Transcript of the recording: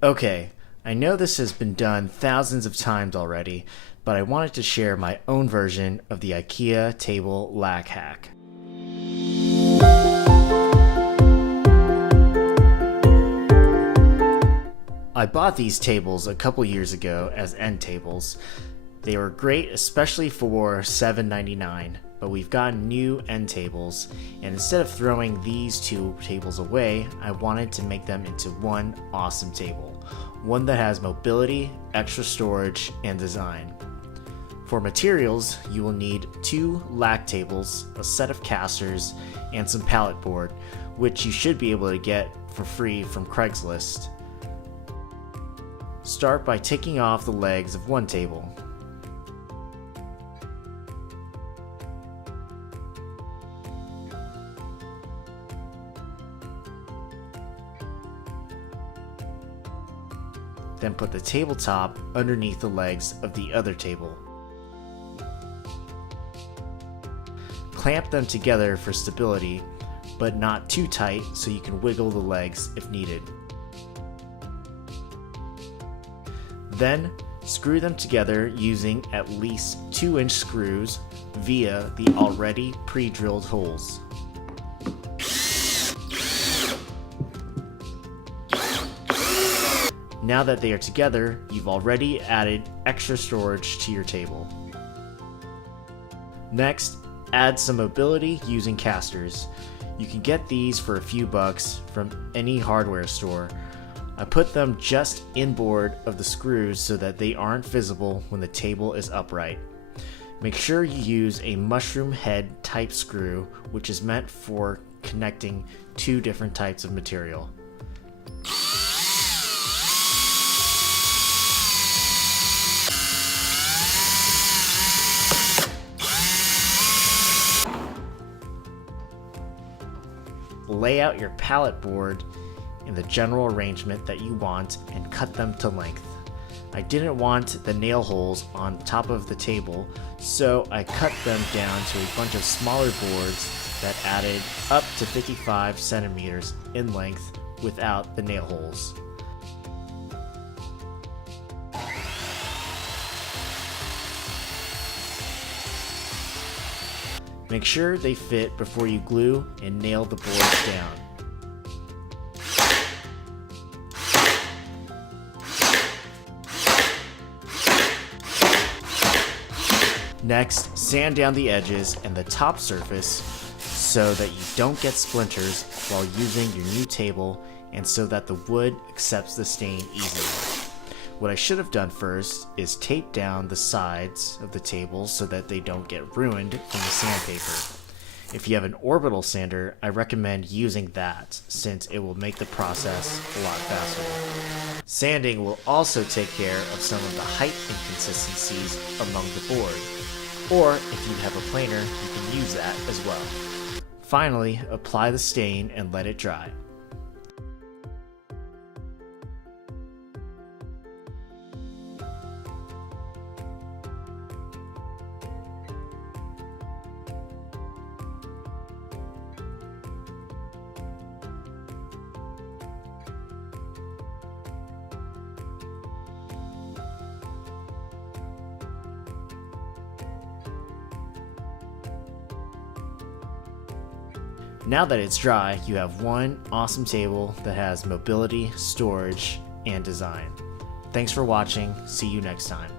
Okay, I know this has been done thousands of times already, but I wanted to share my own version of the Ikea table lag hack. I bought these tables a couple years ago as end tables. They were great, especially for $7.99, but we've gotten new end tables, and instead of throwing these two tables away, I wanted to make them into one awesome table. One that has mobility, extra storage, and design. For materials, you will need 2 lag tables, a set of casters, and some pallet board, which you should be able to get for free from Craigslist. Start by taking off the legs of one table. Then put the tabletop underneath the legs of the other table. Clamp them together for stability, but not too tight so you can wiggle the legs if needed. Then, screw them together using at least 2-inch screws via the already pre-drilled holes. Now that they are together, you've already added extra storage to your table. Next, add some mobility using casters. You can get these for a few bucks from any hardware store. I put them just inboard of the screws so that they aren't visible when the table is upright. Make sure you use a mushroom head type screw, which is meant for connecting 2 different types of material. Lay out your pallet board in the general arrangement that you want and cut them to length. I didn't want the nail holes on top of the table, so I cut them down to a bunch of smaller boards that added up to 55 centimeters in length without the nail holes. Make sure they fit before you glue and nail the boards down. Next, sand down the edges and the top surface so that you don't get splinters while using your new table and so that the wood accepts the stain easily. What I should have done first is tape down the sides of the table so that they don't get ruined from the sandpaper. If you have an orbital sander, I recommend using that since it will make the process a lot faster. Sanding will also take care of some of the height inconsistencies among the board. Or if you have a planer, you can use that as well. Finally, apply the stain and let it dry. Now that it's dry, you have one awesome table that has mobility, storage, and design. Thanks for watching. See you next time.